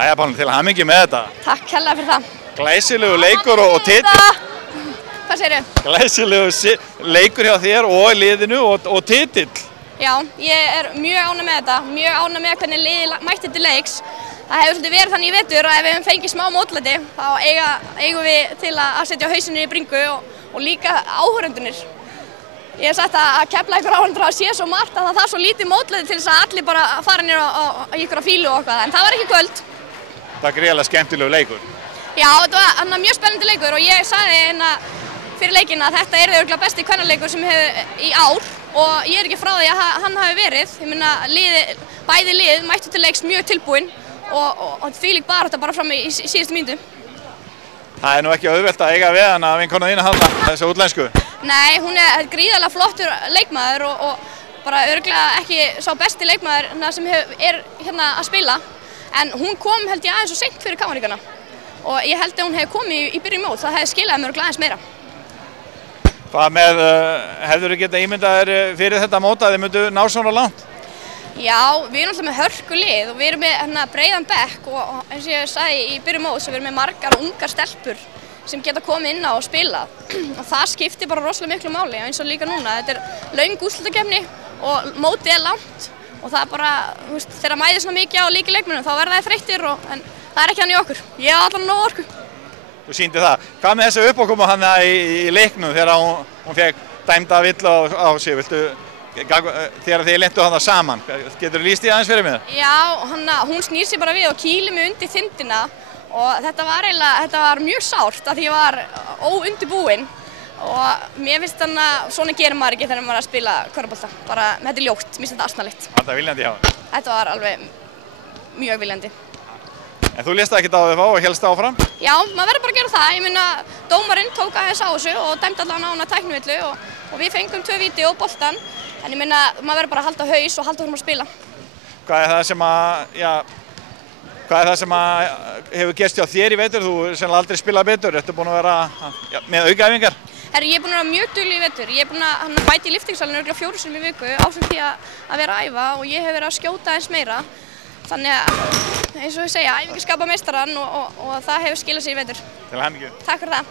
Jæja, Pálmi, til hamingju með þetta. Takk kærlega fyrir það. Glæsilegu leikur og titill. Hvað segirðu? Glæsilegu leikur hjá þér og liðinu og titill. Já, ég er mjög ánægð með þetta, mjög ánægð með hvernig liðið mætti til leiks. Það hefur svolítið verið þannig í vetur að ef við hefum fengið smá mótlæti þá eigum við til að setja hausinu í bringu og líka áhorfendurnir. Ég hef sagt að Keflavíkur áhorfendur hafa séð svo margt að það þarf svo lítið mótlæti til þess að allir bara fara niður á einhverja fílu og eitthvað, en það var ekki í kvöld. Það var gríðarlega skemmtilegu leikur. Já, þetta var mjög spennandi leikur og ég sagði fyrir leikinn að þetta er örugglega besti kvennaleikur sem hefur í ár og ég er ekki frá því að hann hafi verið. Ég meina, bæði lið mættu til leiks mjög tilbúin og þvílík barátta bara fram í síðustu mínútu. Það er nú ekki auðvelt að eiga við hana vinkona þína þarna, þessu útlensku. Nei, hún er gríðarlega flottur leikmaður og bara örugglega ekki sá besti leikmaður sem er hérna að spila. En hún kom held ég aðeins og seint fyrir Kamaríkana og ég held að hún hefði komið í byrjun mót, það hefði skilaði mér aðeins meira. Hvað með, hefðirðu getað ímyndað þér fyrir þetta mót að þið myndu ná svona langt? Já, við erum alltaf með hörku lið og við erum með breiðan bekk og eins og ég sagði í byrjun móts að við erum með margar ungar stelpur sem geta komið inn á og spila og það skiptir bara rosalega miklu máli eins og líka núna. Þetta er löng úrslitakeppni og mótið er langt og það er bara, þegar mæðir svona mikið á líkileikmönnum þá verða þeir þreyttir en það er ekki hann í okkur. Ég hef allan nóg orku. Þú sýndi það. Hvað með þessu uppákoma hann í leiknum þegar hún fekk dæmda villu á sig? Þegar þið lentu hann saman, getur þú lýst því aðeins fyrir mig? Já, hún snýr sér bara við og kýlir mig undir þindina og þetta var mjög sárt af því ég var óundirbúin og mér finnst svona gerir maður ekki þegar maður er að spila körfubolta. Bara, þetta er ljótt, mér finnst þetta asnalegt. Var þetta viljandi hjá þér? Þetta var alveg mjög viljandi. En þú lést ekki á þig fá og hélst áfram? Já, maður verður bara að gera það. Ég meina, dómarinn tók aðeins á þessu og dæmdi allavega á hana tæknivillu og við fengum 2 víti og boltann. En ég meina, maður verður bara að halda haus og halda áfram að spila. Hvað er það sem hefur gerst hjá þér í vetur? Þú sennilega aldrei spilað betur. Ertu búin að vera með aukaæfingar? Ég er búin að vera mjög dugleg í vetur. Ég er búin að bæta í liftingsalinn örugglega 4 sinnum í viku ásamt því að vera að æfa og ég hef verið að skjóta aðeins meira. Þannig að, eins og ég segja, æfingar skapa meistarann og það hefur skilað sér í vetur. Til hamingju. Takk fyrir það.